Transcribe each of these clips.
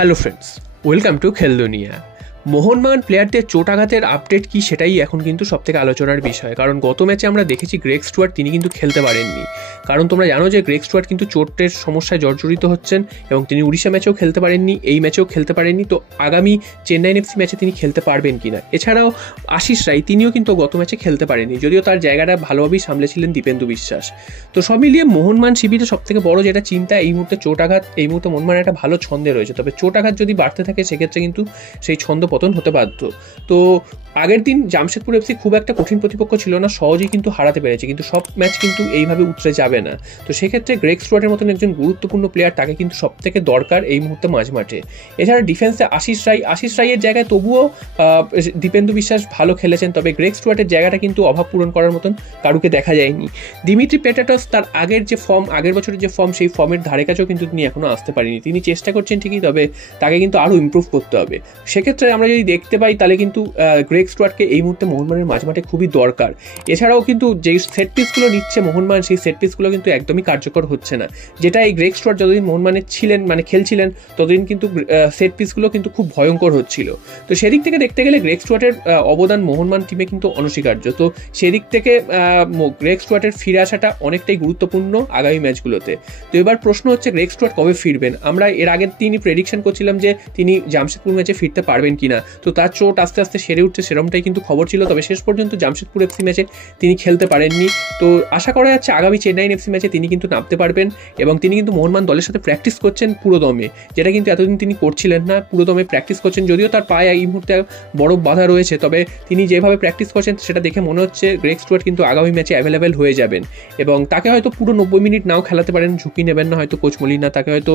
Hello friends, welcome to Kheldunia. Mohun Bagan প্লেয়ারদের চোট আঘাতের আপডেট কি সেটাই এখন কিন্তু সবথেকে আলোচনার বিষয়। কারণ গত ম্যাচে আমরা দেখেছি গ্রেগ স্টুয়ার্ট তিনি কিন্তু খেলতে পারেননি। কারণ তোমরা জানো যে গ্রেগ স্টুয়ার্ট কিন্তু চোটের সমস্যায় জর্জরিত হচ্ছেন এবং তিনি উড়িষ্যা ম্যাচেও খেলতে পারেননি, এই ম্যাচেও খেলতে পারেননি। তো আগামী চেন্নাই এফসি ম্যাচে তিনি খেলতে পারবেন কিনা। এছাড়াও আশিস রায় তিনিও কিন্তু গত ম্যাচে খেলতে পারেননি, যদিও তার জায়গাটা ভালোভাবেই সামলেছিলেন দীপেন্দু বিশ্বাস। তো সব মিলিয়ে মোহনবাগান শিবিরে সবথেকে বড় যেটা চিন্তা এই মুহূর্তে চোট আঘাত। এই মুহূর্তে মোহনবাগান একটা ভালো ছন্দে রয়েছে, তবে চোট আঘাত যদি বাড়তে থাকে সেক্ষেত্রে কিন্তু সেই ছন্দ পতন হতে বাধ্য। তো আগের দিন জামশেদপুর এফসি খুব একটা কঠিন প্রতিপক্ষ ছিল না, সহজেই কিন্তু হারাতে পেরেছে, কিন্তু সব ম্যাচ কিন্তু এইভাবে উতরে যাবে না। তো সেক্ষেত্রে গ্রেগ স্টুয়ার্টের মতন একজন গুরুত্বপূর্ণ প্লেয়ার, তাকে কিন্তু সব থেকে দরকার এই মুহূর্তে মাঝমাঠে। এছাড়া ডিফেন্সে আশিস রায়ের জায়গায় তবুও দীপেন্দু বিশ্বাস ভালো খেলেছেন, তবে গ্রেগ স্টুয়ার্টের জায়গাটা কিন্তু অভাব পূরণ করার মতন কারুকে দেখা যায়নি। দিমিত্রি পেটাটস তার আগের যে ফর্ম, আগের বছরের যে ফর্ম, সেই ফর্মের ধারে কাছেও কিন্তু তিনি এখনো আসতে পারেনি। তিনি চেষ্টা করছেন ঠিকই, তবে তাকে কিন্তু আরও ইমপ্রুভ করতে হবে। সেক্ষেত্রে আমরা যদি দেখতে পাই তাহলে কিন্তু গ্রেগ স্টুয়ার্টকে এই মুহূর্তে মোহনবাগানের মাঝমাঠে খুবই দরকার। এছাড়াও কিন্তু যেই সেট পিসগুলো নিচ্ছে মোহনবাগান, সেই সেট পিসগুলো কিন্তু একদমই কার্যকর হচ্ছে না। যেটা এই গ্রেগ স্টুয়ার্ট যতদিন মোহনবাগানে ছিলেন, মানে খেলছিলেন, ততদিন কিন্তু সেট পিসগুলো কিন্তু খুব ভয়ঙ্কর হচ্ছিল। তো সেদিক থেকে দেখতে গেলে গ্রেগ স্টুয়ার্টের অবদান মোহনবাগান টিমে কিন্তু অনস্বীকার্য। তো সেদিক থেকে গ্রেগ স্টুয়ার্টের ফিরে আসাটা অনেকটাই গুরুত্বপূর্ণ আগামী ম্যাচগুলোতে। তো এবার প্রশ্ন হচ্ছে গ্রেগ স্টুয়ার্ট কবে ফিরবেন। আমরা এর আগের দিনই প্রেডিকশন করছিলাম যে তিনি জামশেদপুর ম্যাচে ফিরতে পারবেন কিনা। তো তার চোট আস্তে আস্তে সেরে উঠছে, সেরকমটাই কিন্তু খবর ছিল, তবে শেষ পর্যন্ত জামশেদপুর এফসি ম্যাচে তিনি খেলতে পারেননি। তো আশা করা যাচ্ছে আগামী চেন্নাই এফসি ম্যাচে তিনি কিন্তু নামতে পারবেন এবং তিনি কিন্তু মোহনবাগান দলের সাথে প্র্যাকটিস করছেন পুরো দমে, যেটা কিন্তু এতদিন তিনি করছিলেন না। পুরো দমে প্র্যাকটিস করছেন, যদিও তার পায়ে এই মুহূর্তে বড় বাধা রয়েছে, তবে তিনি যেভাবে প্র্যাকটিস করছেন সেটা দেখে মনে হচ্ছে গ্রেগ স্টুয়ার্ট কিন্তু আগামী ম্যাচে অ্যাভেলেবেল হয়ে যাবেন এবং তাকে হয়তো পুরো 90 মিনিট নাও খেলাতে পারেন, ঝুঁকি নেবেন না হয়তো কোচ মলিনা। তাকে হয়তো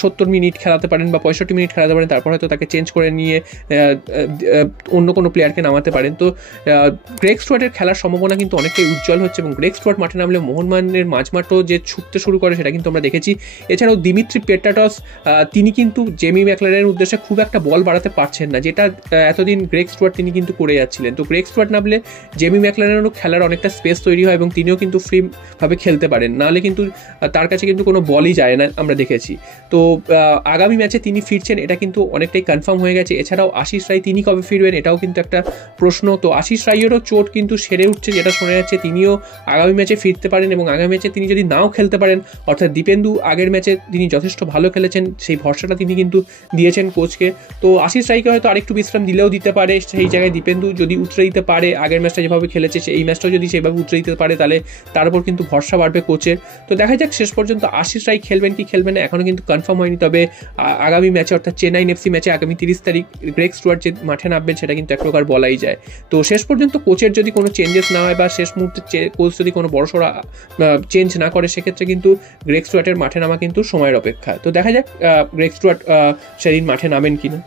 70 মিনিট খেলাতে পারেন বা 65 মিনিট খেলাতে পারেন, তারপর হয়তো তাকে চেঞ্জ করে নিয়ে অন্য কোনো প্লেয়ারকে নামাতে পারেন। তো গ্রেগ স্টুয়ার্টের খেলার সম্ভাবনা কিন্তু অনেকটাই উজ্জ্বল হচ্ছে এবং গ্রেগ স্টুয়ার্ট মাঠে নামলে মোহনবাগানের মাঝমাঠও যে ছুটতে শুরু করে সেটা কিন্তু আমরা দেখেছি। এছাড়াও দিমিত্রি পেটাটস তিনি কিন্তু জেমি ম্যাকলারেনের উদ্দেশ্যে খুব একটা বল বাড়াতে পারছেন না, যেটা এতদিন গ্রেগ স্টুয়ার্ট তিনি কিন্তু করে যাচ্ছিলেন। তো গ্রেগ স্টুয়ার্ট নামলে জেমি ম্যাকলারেনেরও খেলার অনেকটা স্পেস তৈরি হয় এবং তিনিও কিন্তু ফ্রিভাবে খেলতে পারেন, নাহলে কিন্তু তার কাছে কিন্তু কোনো বলই যায় না, আমরা দেখেছি। তো আগামী ম্যাচে তিনি ফিরছেন এটা কিন্তু অনেকটাই কনফার্ম হয়ে গেছে। এছাড়াও আশিস রায় তিনি কবে ফিরবেন এটাও কিন্তু একটা প্রশ্ন। তো আশিস রায়েরও চোট কিন্তু সেরে উঠছে, যেটা শোনা যাচ্ছে তিনিও আগামী ম্যাচে ফিরতে পারেন এবং আগামী ম্যাচে তিনি যদি নাও খেলতে পারেন, অর্থাৎ দীপেন্দু আগের ম্যাচে তিনি যথেষ্ট ভালো খেলেছেন, সেই ভরসাটা তিনি কিন্তু দিয়েছেন কোচকে। তো আশিস রায়কে হয়তো আরেকটু বিশ্রাম দিলেও দিতে পারে, সেই জায়গায় দীপেন্দু যদি উতরে দিতে পারে, আগের ম্যাচটা যেভাবে খেলেছে এই ম্যাচটাও যদি সেইভাবে উতরে দিতে পারে, তাহলে তার উপর কিন্তু ভরসা বাড়বে কোচের। তো দেখা যাক শেষ পর্যন্ত আশিস রায় খেলবেন কি খেলবেন না এখনও কিন্তু কনফার্ম হয়নি, তবে আগামী ম্যাচে অর্থাৎ চেন্নাই এফসি ম্যাচে আগামী 30 তারিখ গ্রেগ স্টুয়ার্ট যে মাঠে নামবেন সেটা কিন্তু এক প্রকার বলাই যায়। তো শেষ পর্যন্ত কোচের যদি কোনো চেঞ্জেস না হয় বা শেষ মুহূর্তে কোচ যদি কোনো বড়সড় চেঞ্জ না করে, সেক্ষেত্রে কিন্তু গ্রেগ স্টুয়ার্টের মাঠে নামা কিন্তু সময়ের অপেক্ষা। তো দেখা যাক গ্রেগ স্টুয়ার্ট সেদিন মাঠে নামেন কিনা।